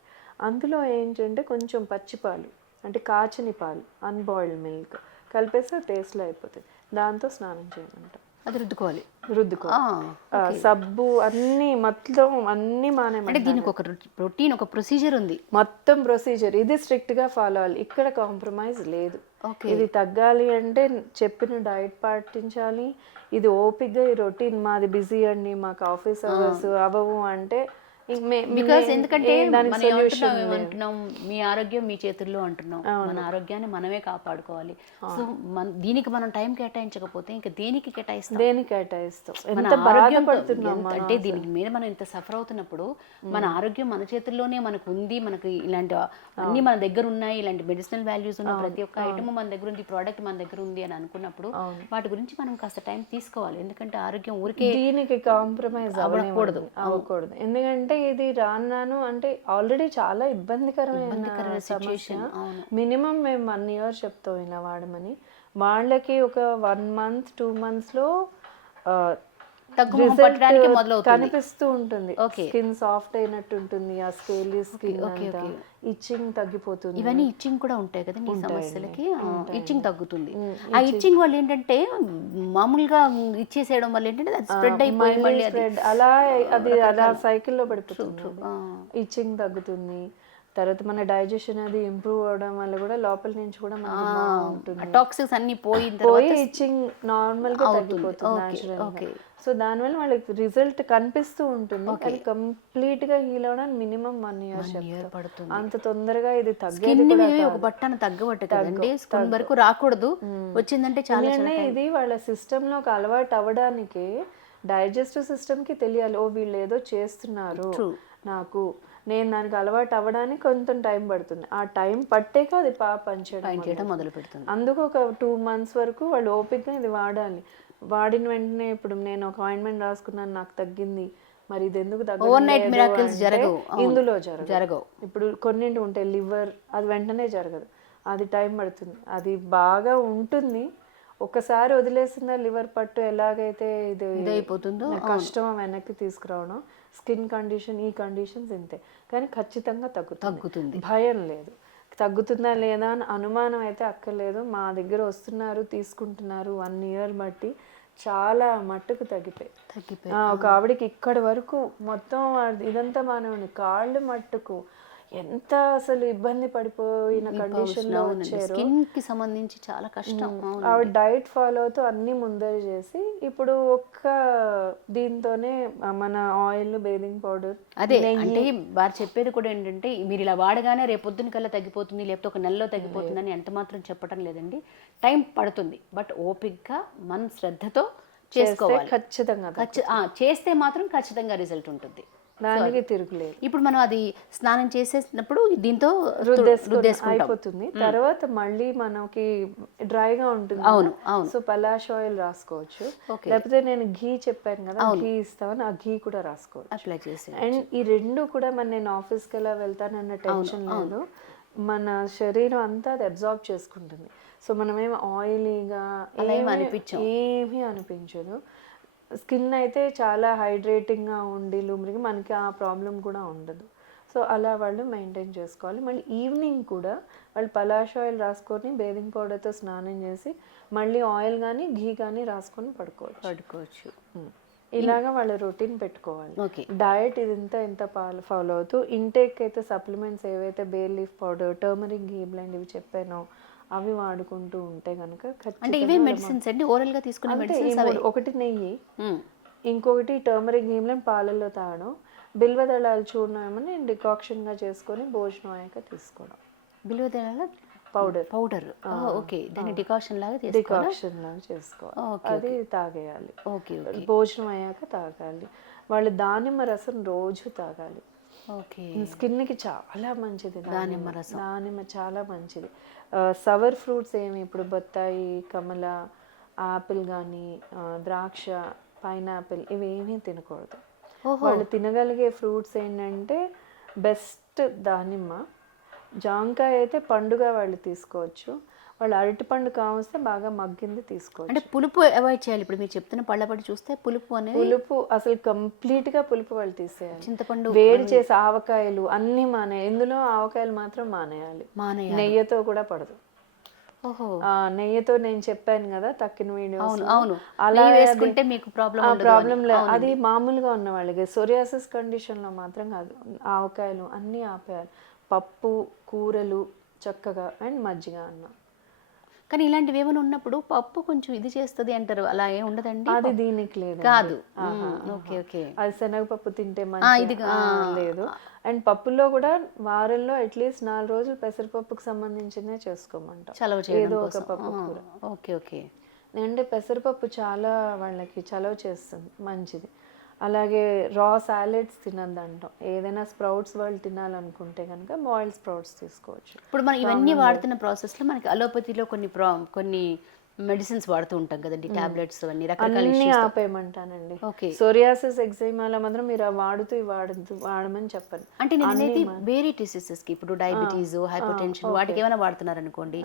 అందులో ఏంటంటే కొంచెం పచ్చిపాలు అంటే కాచని పాలు, అన్బాయిల్డ్ మిల్క్ కలిపేస్తే టేస్ట్లో అయిపోతుంది. దాంతో స్నానం చేయమంట. అది రుద్దుకోవాలి. సబ్బు అన్ని మొత్తం అన్ని అంటే దీనికి ఒక రొటీన్, ఒక ప్రొసీజర్ ఉంది. మొత్తం ప్రొసీజర్ ఇది స్ట్రిక్ట్ గా ఫాలో అవ్వాలి. ఇక్కడ కాంప్రమైజ్ లేదు. ఇది తగ్గాలి అంటే చెప్పిన డైట్ పాటించాలి. ఇది ఓపిక్గా ఈ రొటీన్ మాది బిజీ అండి, మాకు ఆఫీస్ అవర్స్ అవ్వవు అంటే బికాస్ ఎందుకంటే ఏమంటున్నాం, మీ ఆరోగ్యం మీ చేతుల్లో అంటున్నాం. మన ఆరోగ్యాన్ని మనమే కాపాడుకోవాలి. సో దీనికి మనం టైం కేటాయించకపోతే ఇంకా దేనికి కేటాయిస్తాం? మన ఆరోగ్యం అంటే దీనికి మీద మనం ఇంత సఫర్ అవుతున్నప్పుడు మన ఆరోగ్యం మన చేతుల్లోనే మనకు ఉంది. మనకి ఇలాంటి అన్ని మన దగ్గర ఉన్నాయి, ఇలాంటి మెడిసినల్ వాల్యూస్ ఉన్న ప్రతి ఒక్క ఐటమ్ మన దగ్గర ఉంది, ప్రోడక్ట్ మన దగ్గర ఉంది అని అనుకున్నప్పుడు వాటి గురించి మనం కాస్త టైం తీసుకోవాలి. ఎందుకంటే ఆరోగ్యం ఊరికే దీనికి కాంప్రమైజ్ అవ్వకూడదు. ఎందుకంటే ఇది రాను అంటే ఆల్రెడీ చాలా ఇబ్బందికరమైన సిచ్యుయేషన్. మినిమం మేము 1 year చెప్తాం ఇలా వాడమని. వాళ్ళకి ఒక 1 month 2 months లో కనిపిస్తూ ఉంటుంది. స్కిన్ సాఫ్ట్ అయినట్టు ఉంటుంది, ఆ స్కేలీ స్కిన్ అంతా, ఇచ్చింగ్ తగ్గిపోతుంది. ఇవన్నీ ఇచ్చింగ్ కూడా ఉంటాయి కదా ఈ సమస్యలకి, ఇచ్చింగ్ తగ్గుతుంది. ఆ ఇచ్చింగ్ వల్ల ఏంటంటే మామూలుగా ఇచ్చేసేయడం వల్ల ఏంటంటే అది స్ప్రెడ్ అయిపోయి మళ్ళీ అలా అలా సైకిల్లో పడిపోతుంది. ఇచ్చింగ్ తగ్గుతుంది. తర్వాత మన డైజెషన్ అది ఇంప్రూవ్ అవడం వల్ల కూడా లోపల నుంచి కూడా మనకి టాక్సిక్స్ అన్ని పోయి ఇచ్చింగ్ నార్మల్ గా తగ్గిపోతుంది న్యాచురల్గా. సో దానివల్ల వాళ్ళకి రిజల్ట్ కనిపిస్తూ ఉంటుంది. అది కంప్లీట్ గా హీల్ అవడానికి మినిమం 1 year పడుతుంది. అంత తొందరగా ఇది తగ్గేది ఒక బట్టను తగ్గబట్టే స్కిన్ వరకు రాకూడదు. వచ్చిందంటే చాలా ఇది వాళ్ళ సిస్టమ్ లోకి అలవాటు అవ్వడానికి డైజెస్టివ్ సిస్టమ్ కి తెలియాలి, ఓ వీళ్ళు ఏదో చేస్తున్నారు నాకు, నేను దానికి అలవాటు అవ్వడానికి కొంచెం టైం పడుతుంది. ఆ టైం పట్టాక అది పనిచేయడం మొదలు పెడుతుంది. అందుకు ఒక 2 months వరకు వాళ్ళు ఓపిక్గా ఇది వాడాలి. వాడిన వెంటనే ఇప్పుడు నేను ఒక ఆయింట్మెంట్ రాసుకున్నాను, నాకు తగ్గింది, మరి ఇది ఎందుకు ఇందులో జరగవు. ఇప్పుడు కొన్నింటి ఉంటాయి, లివర్ అది వెంటనే జరగదు, అది టైం పడుతుంది. అది బాగా ఉంటుంది, ఒకసారి వదిలేసిందా లివర్ పట్టు ఎలాగైతే ఇది అయిపోతుందో కష్టం వెనక్కి తీసుకురావడం. స్కిన్ కండిషన్, ఈ కండిషన్స్ ఇంతే, కానీ ఖచ్చితంగా తగ్గుతుంది. భయం లేదు, తగ్గుతుందా లేదా అని అనుమానం అయితే అక్కర్లేదు. మా దగ్గర వస్తున్నారు, తీసుకుంటున్నారు, 1 year బట్టి చాలా మట్టుకు తగ్గిపోయి ఒక ఆవిడకి ఇక్కడి వరకు మొత్తం ఇదంతా మానవుని కాళ్ళు మట్టుకు ఎంత అసలు ఇబ్బంది పడిపోయిన కండిషన్ లో వచ్చారు. స్కిన్ కి సంబంధించి చాలా కష్టం. ఆవిడ డైట్ ఫాలో అవుతూ అన్ని ముందర చేసి ఇప్పుడు ఒక్క దీంతోనే మన ఆయిల్, బేదింగ్ పౌడర్, అదే అంటే వారు చెప్పేది కూడా ఏంటంటే మీరు ఇలా వాడగానే రేపొద్దున కల్లా తగ్గిపోతుంది, లేకపోతే ఒక నెలలో తగ్గిపోతుంది అని ఎంత మాత్రం చెప్పడం లేదండి. టైం పడుతుంది, బట్ ఓపిక్గా మన శ్రద్ధతో చేసుకోవాలి. ఖచ్చితంగా చేస్తే మాత్రం ఖచ్చితంగా రిజల్ట్ ఉంటుంది, దానికి తిరుగులేదు. ఇప్పుడు మనం అది స్నానం చేసేసినప్పుడు దీంతో అయిపోతుంది. తర్వాత మళ్ళీ మనకి డ్రైగా ఉంటుంది. అవును. సో పలాష్ ఆయిల్ రాసుకోవచ్చు, లేకపోతే నేను ఘీ చెప్పాను కదా, ఘీ ఇస్తామని ఆ ఘీ కూడా రాసుకోవచ్చు, అప్లై చేసి. అండ్ ఈ రెండు కూడా నేను ఆఫీస్కి ఎలా వెళ్తానన్న టెన్షన్ లేదు, మన శరీరం అంతా అది అబ్జార్బ్ చేసుకుంటుంది. సో మనమేమి ఆయిలీగా ఏమీ అనిపించదు. స్కిన్ అయితే చాలా హైడ్రేటింగ్గా ఉండి లూమ్రింగ్, మనకి ఆ ప్రాబ్లం కూడా ఉండదు. సో అలా వాళ్ళు మెయింటైన్ చేసుకోవాలి. మళ్ళీ ఈవినింగ్ కూడా వాళ్ళు పలాష్ ఆయిల్ రాసుకొని బేదింగ్ పౌడర్తో స్నానం చేసి మళ్ళీ ఆయిల్ కానీ ఘీ కానీ రాసుకొని పడుకోవచ్చు. ఇలాగా వాళ్ళ రొటీన్ పెట్టుకోవాలి. డయట్ ఇదంతా ఎంత ఫాలో అవుతూ, ఇంటేక్ అయితే సప్లిమెంట్స్ ఏవైతే బే లీఫ్ పౌడర్, టర్మరిక్, ఘీ బ్లెండ్ ఇవి చెప్పానో అవి వాడుకుంటూ ఉంటే కనుక అంటే ఇవే మెడిసిన్స్ అండి, ఓరల్ గా తీసుకునే మెడిసిన్స్. ఒకటి నెయ్యి, ఇంకొకటి టర్మరిక్ గేమ్లను పాలల్లో తాగడం, బిల్వదళాలు చూర్ణం ఏమని డికాక్షన్గా చేసుకొని భోజనం అయ్యాక తీసుకోవడం. బిల్వదళాల పౌడర్ ఓకే, దాన్ని డికాక్షన్ లాగా చేసుకోవాలి. అది తాగేయాలి. భోజనం అయ్యాక తాగాలి. వాళ్ళు దానిమ్మ రసం రోజు తాగాలి. స్కిన్కి చాలా మంచిది దానిమ్మ రసం. దానిమ్మ చాలా మంచిది. సవర్ ఫ్రూట్స్ ఏమి ఇప్పుడు బత్తాయి, కమల, ఆపిల్ కానీ, ద్రాక్ష, పైనాపిల్ ఇవేమీ తినకూడదు. వాళ్ళు తినగలిగే ఫ్రూట్స్ ఏంటంటే బెస్ట్ దానిమ్మ, జాంకాయ అయితే పండుగ వాళ్ళు తీసుకోవచ్చు, వాళ్ళు అరటిపండు కావస్తే బాగా మగ్గింది తీసుకోవచ్చు. అంటే పులుపు అవాయిడ్ చేయాలి. ఇప్పుడు మీరు చెప్తున్న పళ్ళపడి చూస్తే పులుపు అనేది పులుపు అసలు కంప్లీట్గా పులుపు వాళ్ళు తీసేయాలి. చింతపండు వేడి చేసి ఆవకాయలు అన్నీ మానేయాలి, ఇందులో ఆవకాయలు మాత్రం మానేయాలి. మానేయాలి. నెయ్యితో కూడా పడదు. ఓహో, నెయ్యితో నేను చెప్పాను కదా తక్కిన వీడియోస్, అవును అవును, అలా నెయ్యి వేసుకుంటే మీకు ప్రాబ్లం లేదు. అది మామూలుగా ఉన్న వాళ్ళకి, సోరియాసిస్ కండిషన్లో మాత్రం కాదు. ఆవకాయలు అన్నీ ఆపేయాలి, పప్పు కూరలు చక్కగా, అండ్ మజ్జిగ అన్నం. కానీ ఇలాంటివి ఏమైనా ఉన్నప్పుడు పప్పు కొంచెం ఇది చేస్తుంది అంటారు, అలా ఏం ఉండదండి? అది దీనికి లేదు కాదు. ఓకే ఓకే, అది శనగపప్పు తింటే మంచిగా లేదు. అండ్ పప్పులో కూడా వారంలో అట్లీస్ట్ 4 రోజులు పెసరపప్పుకు సంబంధించిందే చేసుకోమంటాం, చలవ ఏదో చేయడం ఒక కోసం. పప్పు కూర. ఓకే ఓకే, అంటే పెసరపప్పు చాలా వాళ్ళకి చలవ చేస్తుంది, మంచిది. అలాగే రా సాలెడ్స్ తినద్దు అంటాం. ఏదైనా స్ప్రౌట్స్ వాళ్ళు తినాలనుకుంటే కనుక బాయిల్డ్ స్ప్రౌట్స్ తీసుకోవచ్చు. ఇప్పుడు మనం ఇవన్నీ వాడుతున్న ప్రాసెస్లో మనకి అలోపతిలో కొన్ని మెడిసిన్స్ వాడుతూ ఉంటాం కదండి, టాబ్లెట్స్ అన్ని రకరకాల అన్ని issues తో. ఆపేయమంటానండి. ఓకే, సోరియాసిస్ ఎగ్జైమాలో మాత్రం మీరు ఆ వాడమని చెప్పండి. అంటే నేను అనేది వేరే డిసీజెస్ కి, ఇప్పుడు డయాబెటీస్, హైపర్ టెన్షన్, వాటికి ఏమైనా వాడుతున్నారు అనుకోండి,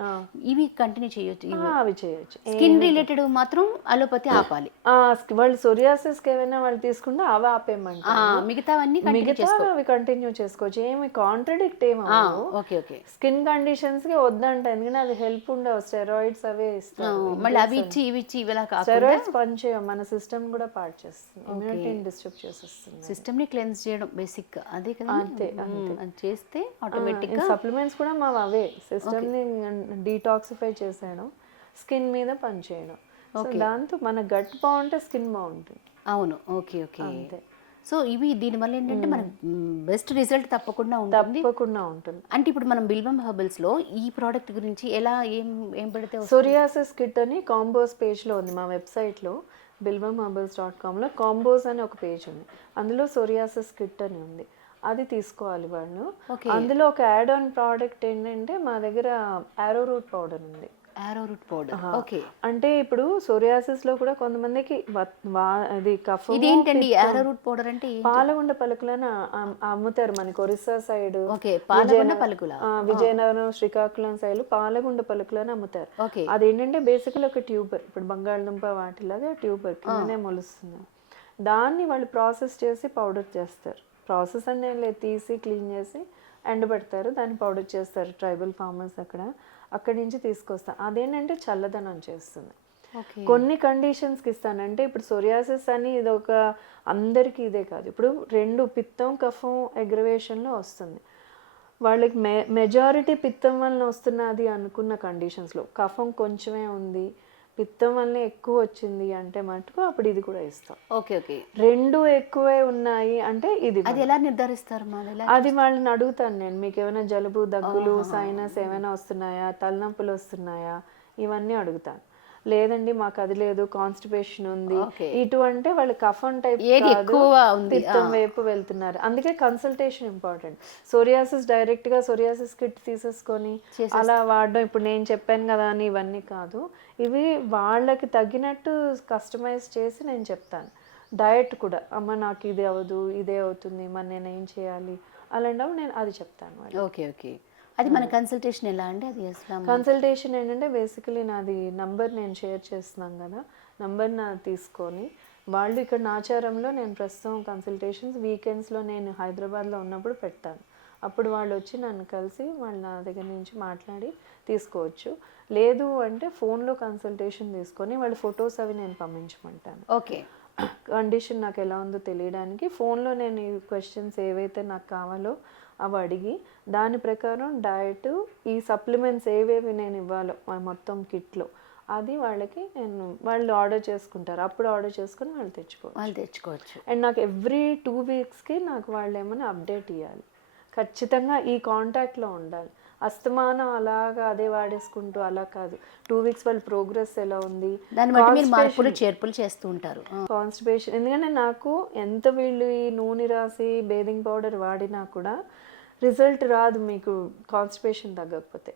ఇవి కంటిన్యూ చేయొచ్చు. అవి చేయొచ్చు. స్కిన్ రిలేటెడ్ మాత్రం అలోపతి ఆపాలి. వాళ్ళు సోరియాసిస్ కి ఏమైనా వాళ్ళు తీసుకుంటే అవి ఆపేయమంటారు. మిగతావన్నీ మిగతా అవి కంటిన్యూ చేసుకోవచ్చు, ఏమి కాంట్రడిక్ట్ ఏమవు. ఓకే ఓకే, స్కిన్ కండిషన్స్ కి వద్దంట, ఎందుకంటే అది హెల్ప్ ఉండవు, స్టెరాయిడ్స్ అవే ఇస్తారు. మళ్ళీ అవి ఇచ్చి ఇవిలా కాకుండా స్టెరాయిడ్స్ పనిచేయవు, మన సిస్టమ్ కూడా పాడు చేస్తుంది, ఇమ్యూనిటీని డిస్టర్బ్ చేసేస్తుంది. సిస్టమ్ ని క్లెన్స్ చేయడం బేసిక్ గా అదే కదా. అంతే అది చేస్తే ఆటోమేటిక్ గా సప్లిమెంట్స్ కూడా మా అవే సిస్టమ్ ని డీటాక్సిఫై చేసేయడం, స్కిన్ మీద పనిచేయడం. సో దాంతో మన గట్ బాగుంటే స్కిన్ బాగుంటుంది. అవును, ఓకే ఓకే. అంతే. సో ఇవి దీనివల్ల ఏంటంటే మనకు బెస్ట్ రిజల్ట్ తప్పకుండా ఉంటుంది. అంటే ఇప్పుడు మనం బిల్వం హెర్బల్స్ లో ఈ ప్రోడక్ట్ గురించి ఎలా ఏం పెడితే సోరియాసిస్ కిట్ అని కాంబోస్ పేజ్ లో ఉంది మా వెబ్సైట్ లో, bilvamherbals.com లో కాంబోస్ అని ఒక పేజ్ ఉంది, అందులో సోరియాసిస్ కిట్ అని ఉంది, అది తీసుకోవాలి వాళ్ళు. అందులో ఒక యాడ్ ఆన్ ప్రోడక్ట్ ఏంటంటే మా దగ్గర యారో రూట్ పౌడర్ ఉంది. Arrow root powder, okay. అంటే ఇప్పుడు సోరియాసిస్ లో కూడా కొంతమందికి అది కఫం. ఇదేంటండి యారో రూట్ పౌడర్ అంటే? పాలగుండ పలుకులను అమ్ముతారు మనకి ఒరిస్సా సైడ్, విజయనగరం, శ్రీకాకుళం సైడ్ పాలగుండ పలుకులను అమ్ముతారు. అదేంటంటే బేసికల్ ఒక ట్యూబర్, ఇప్పుడు బంగాళదుంప వాటిలాగా ట్యూబర్ కిందనే మొలుస్తుంది. దాన్ని వాళ్ళు ప్రాసెస్ చేసి పౌడర్ చేస్తారు. ప్రాసెస్ అనేది తీసి క్లీన్ చేసి ఎండబెడతారు, దాన్ని పౌడర్ చేస్తారు ట్రైబల్ ఫార్మర్స్ అక్కడి నుంచి తీసుకొస్తాను. అదేంటంటే చల్లదనం చేస్తుంది. కొన్ని కండిషన్స్కి ఇస్తానంటే ఇప్పుడు సోరియాసిస్ అని ఇది ఒక అందరికీ ఇదే కాదు, ఇప్పుడు 2 పిత్తం కఫం అగ్రవేషన్లో వస్తుంది. వాళ్ళకి మెజారిటీ పిత్తం వలన వస్తున్నది అనుకున్న కండిషన్స్లో కఫం కొంచెమే ఉంది, పిత్తం వల్ల ఎక్కువ వచ్చింది అంటే మటుకు అప్పుడు ఇది కూడా ఇస్తాం. Okay okay. 2 ఎక్కువే ఉన్నాయి అంటే ఇది. అది ఎలా నిర్ధారిస్తారు? అది వాళ్ళని అడుగుతాను నేను, మీకు ఏమైనా జలుబు, దగ్గులు, సైనస్ ఏమైనా వస్తున్నాయా, తలనొప్పులు వస్తున్నాయా, ఇవన్నీ అడుగుతాను. లేదండి మాకు అది లేదు, కాన్స్టిపేషన్ ఉంది, ఇటు అంటే వాళ్ళు కఫం టైప్ పిత్తం వైపు వెళ్తున్నారు. అందుకే కన్సల్టేషన్ ఇంపార్టెంట్. సోరియాసిస్ డైరెక్ట్ గా సోరియాసిస్ కిట్ తీసేసుకొని అలా వాడడం, ఇప్పుడు నేను చెప్పాను కదా అని ఇవన్నీ కాదు, ఇవి వాళ్ళకి తగ్గినట్టు కస్టమైజ్ చేసి నేను చెప్తాను. డయట్ కూడా, అమ్మ నాకు ఇది అవ్వదు, ఇదే అవుతుంది, మరి నేను ఏం చేయాలి, అలాంటప్పుడు నేను అది చెప్తాను. Okay okay. అది మన కన్సల్టేషన్ ఎలా అండి? అది కన్సల్టేషన్ ఏంటంటే బేసికలీ నాది నంబర్ నేను షేర్ చేస్తున్నాను కదా, నంబర్ నా తీసుకొని వాళ్ళు ఇక్కడ నాచారంలో నేను ప్రస్తుతం కన్సల్టేషన్స్ వీకెండ్స్లో నేను హైదరాబాద్లో ఉన్నప్పుడు పెడతాను. అప్పుడు వాళ్ళు వచ్చి నన్ను కలిసి వాళ్ళు నా దగ్గర నుంచి మాట్లాడి తీసుకోవచ్చు. లేదు అంటే ఫోన్లో కన్సల్టేషన్ తీసుకొని వాళ్ళ ఫొటోస్ అవి నేను పంపించమంటాను. ఓకే. కండిషన్ నాకు ఎలా ఉందో తెలియడానికి ఫోన్లో నేను ఈ క్వశ్చన్స్ ఏవైతే నాకు కావాలో అవి అడిగి దాని ప్రకారం డయట్, ఈ సప్లిమెంట్స్ ఏవేవి నేను ఇవ్వాలో మొత్తం కిట్లో అది వాళ్ళకి వాళ్ళు ఆర్డర్ చేసుకుంటారు. అప్పుడు ఆర్డర్ చేసుకుని వాళ్ళు తెచ్చుకోవచ్చు. అండ్ నాకు ఎవ్రీ 2 వీక్స్కి నాకు వాళ్ళు ఏమైనా అప్డేట్ ఇవ్వాలి. ఖచ్చితంగా ఈ కాంటాక్ట్లో ఉండాలి. అస్తమానం అలాగా అదే వాడేసుకుంటూ అలా కాదు. 2 వీక్స్ వాళ్ళ ప్రోగ్రెస్ ఎలా ఉంది, దాన్ని బట్టి మీరు మార్పులు చేర్పులు చేస్తూ ఉంటారు. కాన్స్టిపేషన్, ఎందుకంటే నాకు ఎంత వీళ్ళు ఈ నూనె రాసి బేదింగ్ పౌడర్ వాడినా కూడా రిజల్ట్ రాదు మీకు కాన్స్టిపేషన్ తగ్గకపోతే,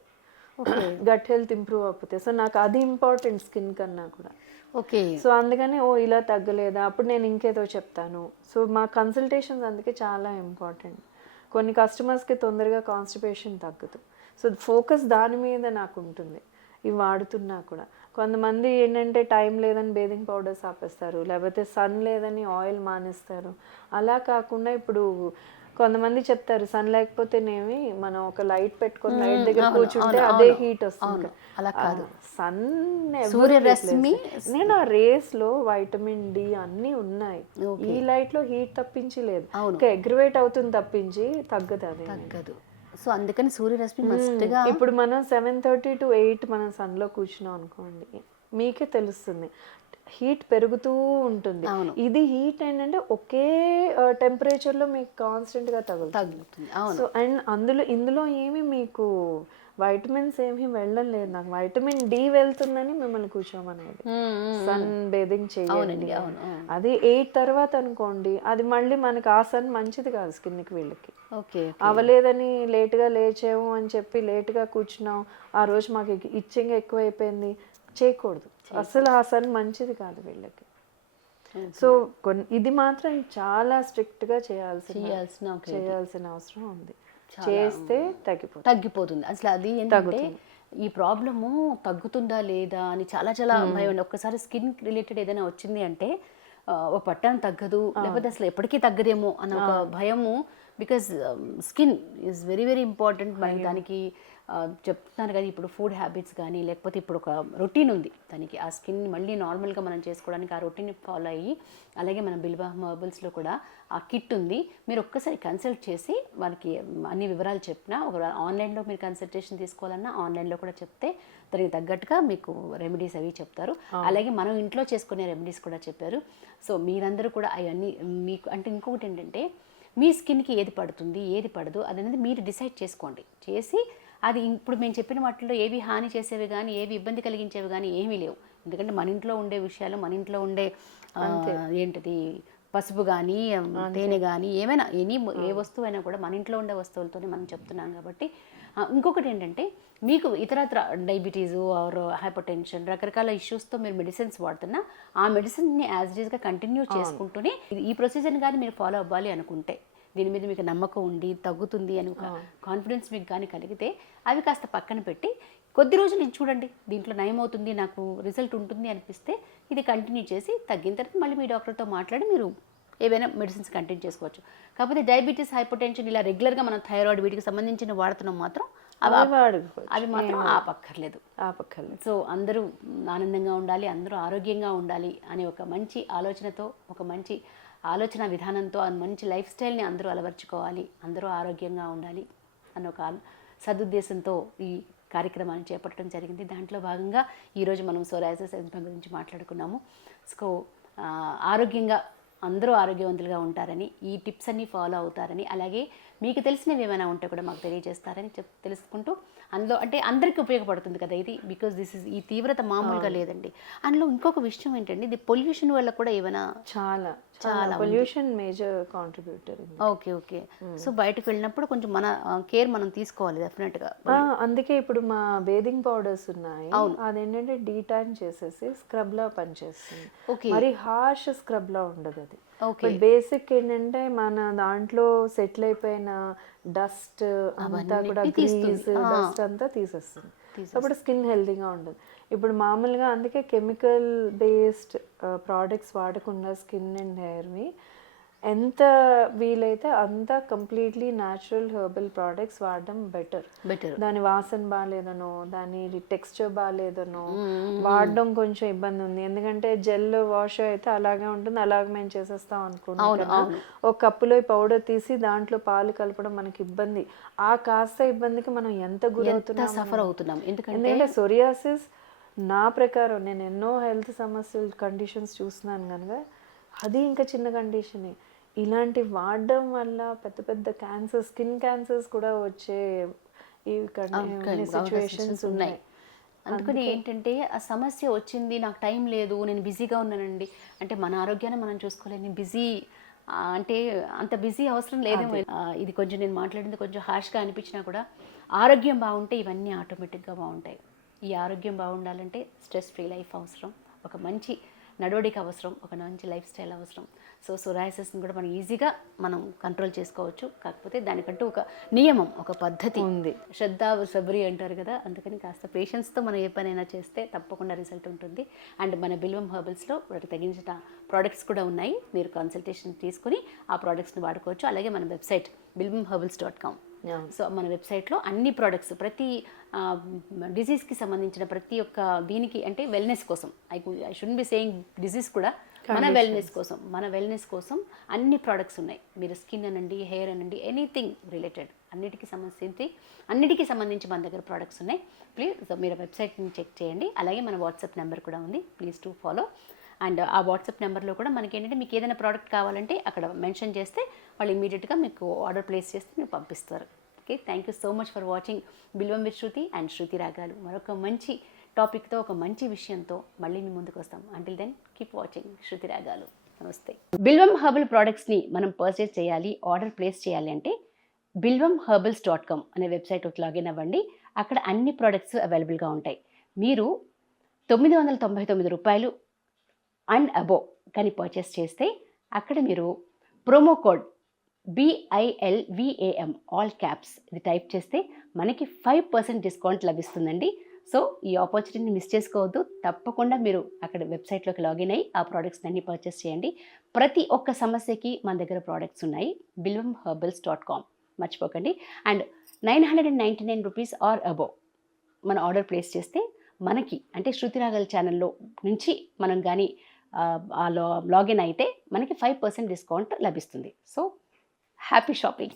గట్ హెల్త్ ఇంప్రూవ్ అవ్వకపోతే. సో నాకు అది ఇంపార్టెంట్ స్కిన్ కన్నా కూడా. ఓకే. సో అందుకని ఇలా తగ్గలేదా, అప్పుడు నేను ఇంకేదో చెప్తాను. సో మా కన్సల్టేషన్స్ అందుకే చాలా ఇంపార్టెంట్. కొన్ని కస్టమర్స్కి తొందరగా కాన్స్టిపేషన్ తగ్గదు. సో ఫోకస్ దాని మీద నాకు ఉంటుంది ఇవి వాడుతున్నా కూడా. కొంతమంది ఏంటంటే టైం లేదని బేదింగ్ పౌడర్స్ ఆపేస్తారు, లేకపోతే సన్ లేదని ఆయిల్ మానేస్తారు. అలా కాకుండా ఇప్పుడు కొంతమంది చెప్తారు సన్ లేకపోతేనేమి మనం ఒక లైట్ పెట్టుకొని లైట్ దగ్గర కూర్చుంటే అదే హీట్ వస్తుంది. అలా కాదు, సన్ సూర్యరశ్మి నేను ఆ రేస్ లో వైటమిన్ డి అన్ని ఉన్నాయి. ఈ లైట్ లో హీట్ తప్పించి లేదు, ఇంకా అగ్రివేట్ అవుతుంది తప్పించి తగ్గదు, అది తగ్గదు. సో అందుకని సూర్యరశ్మి మస్ట్గా. ఇప్పుడు మనం 7:30 to 8 మనం సన్లో కూర్చున్నాం అనుకోండి, మీకే తెలుస్తుంది హీట్ పెరుగుతూ ఉంటుంది. ఇది హీట్ ఏంటంటే ఒకే టెంపరేచర్లో మీకు కాన్స్టెంట్గా తగ్గుతుంది. సో అండ్ ఇందులో ఏమి మీకు వైటమిన్స్ ఏమీ వెళ్ళలేదు. నాకు వైటమిన్ డి వెళ్తుందని మిమ్మల్ని కూర్చోమనేది, సన్ బేదింగ్ చేయండి. అది 8 తర్వాత అనుకోండి, అది మళ్ళీ మనకి ఆ సన్ మంచిది కాదు స్కిన్కి. వీళ్ళకి అవ్వలేదని లేట్గా లేచాము అని చెప్పి లేట్గా కూర్చున్నాం, ఆ రోజు మాకు ఇచ్చింగ్ ఎక్కువైపోయింది, చేయకూడదు అసలు. ఆ సన్ మంచిది కాదు వీళ్ళకి. సో ఇది మాత్రం చాలా స్ట్రిక్ట్గా చేయాల్సిన అవసరం ఉంది. చేస్తే తగ్గిపోతుంది. అసలు అది ఏంటంటే ఈ ప్రాబ్లము తగ్గుతుందా లేదా అని చాలా భయం. ఒక్కసారి స్కిన్ రిలేటెడ్ ఏదైనా వచ్చింది అంటే ఒక పట్టాన్ని తగ్గదు, లేకపోతే అసలు ఎప్పటికీ తగ్గదేమో అన్న ఒక భయము. Because skin is very very important. మనకి దానికి చెప్తున్నాను కదా, ఇప్పుడు ఫుడ్ హ్యాబిట్స్ కానీ, లేకపోతే ఇప్పుడు ఒక రొటీన్ ఉంది దానికి, ఆ స్కిన్ మళ్ళీ నార్మల్గా మనం చేసుకోవడానికి ఆ రొటీన్ ఫాలో అయ్యి, అలాగే మన బిల్వా హెర్బల్స్లో కూడా ఆ కిట్ ఉంది. మీరు ఒక్కసారి కన్సల్ట్ చేసి వాళ్ళకి అన్ని వివరాలు చెప్పినా, ఒక ఆన్లైన్లో మీరు కన్సల్టేషన్ తీసుకోవాలన్నా ఆన్లైన్లో కూడా చెప్తే దానికి తగ్గట్టుగా మీకు రెమెడీస్ అవి చెప్తారు. అలాగే మనం ఇంట్లో చేసుకునే రెమెడీస్ కూడా చెప్పారు. సో మీరందరూ కూడా అవన్నీ మీకు అంటే ఇంకొకటి ఏంటంటే, మీ స్కిన్కి ఏది పడుతుంది ఏది పడదు అనేది మీరు డిసైడ్ చేసుకోండి. చేసి అది ఇప్పుడు మేము చెప్పిన వాటిల్లో ఏవి హాని చేసేవి కానీ, ఏవి ఇబ్బంది కలిగించేవి కానీ ఏమీ లేవు. ఎందుకంటే మన ఇంట్లో ఉండే విషయాలు, మన ఇంట్లో ఉండే ఏంటిది పసుపు కానీ, తేనె కానీ, ఏమైనా ఏ వస్తువు అయినా కూడా మన ఇంట్లో ఉండే వస్తువులతోనే మనం చెప్తున్నాం కాబట్టి. ఇంకొకటి ఏంటంటే, మీకు ఇతరత్ర డయాబెటీసు ఆర్ హైపర్ టెన్షన్ రకరకాల ఇష్యూస్తో మీరు మెడిసిన్స్ వాడుతున్నా, ఆ మెడిసిన్ని యాజ్ ఇట్ ఈస్గా కంటిన్యూ చేసుకుంటూనే ఈ ప్రొసీజర్ని కానీ మీరు ఫాలో అవ్వాలి అనుకుంటే, దీని మీద మీకు నమ్మకం ఉండి తగ్గుతుంది అని ఒక కాన్ఫిడెన్స్ మీకు కానీ కలిగితే, అవి కాస్త పక్కన పెట్టి కొద్ది రోజులు ఇది చూడండి, దీంట్లో నయం అవుతుంది, నాకు రిజల్ట్ ఉంటుంది అనిపిస్తే ఇది కంటిన్యూ చేసి తగ్గిన తర్వాత మళ్ళీ మీ డాక్టర్తో మాట్లాడి మీరు ఏవైనా మెడిసిన్స్ కంటిన్యూ చేసుకోవచ్చు. కాకపోతే డయాబెటీస్, హైపర్ టెన్షన్ ఇలా రెగ్యులర్గా మనం థైరాయిడ్ వీటికి సంబంధించిన వాడుతున్నాం మాత్రం అవి మాత్రం ఆపక్కర్లేదు. సో అందరూ ఆనందంగా ఉండాలి, అందరూ ఆరోగ్యంగా ఉండాలి అనే ఒక మంచి ఆలోచనతో, ఒక మంచి ఆలోచన విధానంతో, మంచి లైఫ్ స్టైల్ని అందరూ అలవర్చుకోవాలి, అందరూ ఆరోగ్యంగా ఉండాలి అన్న ఒక సదుద్దేశంతో ఈ కార్యక్రమాన్ని చేపట్టడం జరిగింది. దాంట్లో భాగంగా ఈరోజు మనం సోరియాసిస్ ఎగ్జిమా గురించి మాట్లాడుకున్నాము. సో ఆరోగ్యంగా అందరూ ఆరోగ్యవంతులుగా ఉంటారని, ఈ టిప్స్ అన్నీ ఫాలో అవుతారని, అలాగే మీకు తెలిసినవి ఏమైనా ఉంటే కూడా మాకు తెలియజేస్తారని తెలుసుకుంటూ, అందులో అంటే అందరికీ ఉపయోగపడుతుంది కదా ఇది, బికాజ్ ఈ తీవ్రత మామూలుగా లేదండి. అందులో ఇంకొక విషయం ఏంటంటే, ఇది పొల్యూషన్ వల్ల కూడా ఏమైనా చాలా pollution major contributor. Okay. So బయటకు వెళ్ళినప్పుడు కొంచెం మన కేర్ మనం తీసుకోవాలి డెఫినెట్గా. అందుకే ఇప్పుడు మా బేదింగ్ పౌడర్స్ ఉన్నాయి, అదేంటంటే డీటాన్ చేసేసి స్క్రబ్ లా పనిచేస్తుంది. మరి హార్ష్ స్క్రబ్ లా ఉండదు అది. బేసిక్ ఏంటంటే మన దాంట్లో సెటిల్ అయిపోయిన డస్ట్ అంతా కూడా, గ్రీస్ డస్ట్ అంతా తీసేస్తుంది. అప్పుడు స్కిన్ హెల్తీగా ఉంటుంది. ఇప్పుడు మామూలుగా అందుకే కెమికల్ బేస్డ్ ప్రోడక్ట్స్ వాడకుండా స్కిన్ అండ్ హెయిర్వి ఎంత వీలైతే అంత కంప్లీట్లీ న్యాచురల్ హెర్బల్ ప్రోడక్ట్స్ వాడడం బెటర్. దాని వాసన బాగాలేదనో, దాని టెక్స్చర్ బాగాలేదనో వాడడం కొంచెం ఇబ్బంది ఉంది. ఎందుకంటే జెల్ వాష్ అయితే అలాగే ఉంటుంది, అలాగే మేము చేసేస్తాం అనుకుంటున్నాం. ఒక కప్పులో పౌడర్ తీసి దాంట్లో పాలు కలపడం మనకి ఇబ్బంది. ఆ కాస్త ఇబ్బందికి మనం ఎంత గురవుతున్నాం, సఫర్ అవుతున్నాం. ఎందుకంటే సోరియాసిస్ నా ప్రకారం, నేను ఎన్నో హెల్త్ సమస్యలు కండిషన్స్ చూస్తున్నాను కనుక అది ఇంకా చిన్న కండిషనే. ఇలాంటి వాడడం వల్ల పెద్ద పెద్ద క్యాన్సర్, స్కిన్ క్యాన్సర్స్ కూడా వచ్చే ఈ సిచ్యువేషన్స్ ఉన్నాయి. అందుకని ఏంటంటే, ఆ సమస్య వచ్చింది, నాకు టైం లేదు, నేను బిజీగా ఉన్నానండి అంటే మన ఆరోగ్యాన్ని మనం చూసుకోలేని బిజీ అంటే అంత బిజీ అవసరం లేదేమో. ఇది కొంచెం నేను మాట్లాడింది కొంచెం హార్ష్గా అనిపించినా కూడా, ఆరోగ్యం బాగుంటే ఇవన్నీ ఆటోమేటిక్గా బాగుంటాయి. ఈ ఆరోగ్యం బాగుండాలంటే స్ట్రెస్ ఫ్రీ లైఫ్ అవసరం, ఒక మంచి నడవడిక అవసరం, ఒక మంచి లైఫ్ స్టైల్ అవసరం. సో సొరాసిస్ని కూడా మనం ఈజీగా మనం కంట్రోల్ చేసుకోవచ్చు. కాకపోతే దానికంటూ ఒక నియమం, ఒక పద్ధతి ఉంది. శ్రద్ధ సబరి అంటారు కదా, అందుకని కాస్త పేషెన్స్తో మనం ఏ పనైనా చేస్తే తప్పకుండా రిజల్ట్ ఉంటుంది. అండ్ మన బిల్వం హెర్బల్స్లో వాటికి తగిన ప్రోడక్ట్స్ కూడా ఉన్నాయి. మీరు కన్సల్టేషన్ తీసుకుని ఆ ప్రోడక్ట్స్ని వాడుకోవచ్చు. అలాగే మన వెబ్సైట్ bilvamherbals.com. సో మన వెబ్సైట్లో అన్ని ప్రోడక్ట్స్, ప్రతి డిసీజ్కి సంబంధించిన ప్రతి ఒక్క దీనికి, అంటే వెల్నెస్ కోసం, I should be saying disease కూడా, మన వెల్నెస్ కోసం అన్ని ప్రోడక్ట్స్ ఉన్నాయి. మీరు స్కిన్ అనండి, హెయిర్ అనండి, ఎనీథింగ్ రిలేటెడ్ అన్నిటికీ సంబంధించి మన దగ్గర ప్రోడక్ట్స్ ఉన్నాయి. ప్లీజ్ మీరు వెబ్సైట్ని చెక్ చేయండి. అలాగే మన వాట్సాప్ నెంబర్ కూడా ఉంది, ప్లీజ్ టు ఫాలో. అండ్ ఆ వాట్సాప్ నెంబర్లో కూడా మనకి ఏంటంటే మీకు ఏదైనా ప్రోడక్ట్ కావాలంటే అక్కడ మెన్షన్ చేస్తే వాళ్ళు ఇమీడియట్గా మీకు ఆర్డర్ ప్లేస్ చేస్తే మీకు పంపిస్తారు. Okay, thank you so much for watching Bilvam with Shruti and Shruti రాగాలు. మరొక మంచి టాపిక్తో, ఒక మంచి విషయంతో మళ్ళీ మీ ముందుకు వస్తాం. అంటిల్ దెన్ కీప్ వాచింగ్ శృతి రాగాలు. నమస్తే. బిల్వం హెర్బల్ ప్రోడక్ట్స్ని మనం పర్చేస్ చేయాలి, ఆర్డర్ ప్లేస్ చేయాలి అంటే bilvamherbals.com అనే వెబ్సైట్కి లాగిన్ అవ్వండి. అక్కడ అన్ని ప్రోడక్ట్స్ అవైలబుల్గా ఉంటాయి. మీరు $999 అండ్ అబోవ్ కానీ పర్చేస్ చేస్తే అక్కడ మీరు promo code BILVAM all caps ఇది టైప్ చేస్తే మనకి 5% డిస్కౌంట్ లభిస్తుందండి. సో ఈ ఆపర్చునిటీని మిస్ చేసుకోవద్దు. తప్పకుండా మీరు అక్కడ వెబ్సైట్లోకి లాగిన్ అయ్యి ఆ ప్రోడక్ట్స్ని అన్ని పర్చేస్ చేయండి. ప్రతి ఒక్క సమస్యకి మన దగ్గర ప్రోడక్ట్స్ ఉన్నాయి. bilvamherbals.com మర్చిపోకండి. అండ్ $999 ఆర్ అబోవ్ మన ఆర్డర్ ప్లేస్ చేస్తే మనకి, అంటే శృతి రాగల్ ఛానల్లో నుంచి మనం కానీ లాగిన్ అయితే మనకి 5% డిస్కౌంట్ లభిస్తుంది. So happy shopping.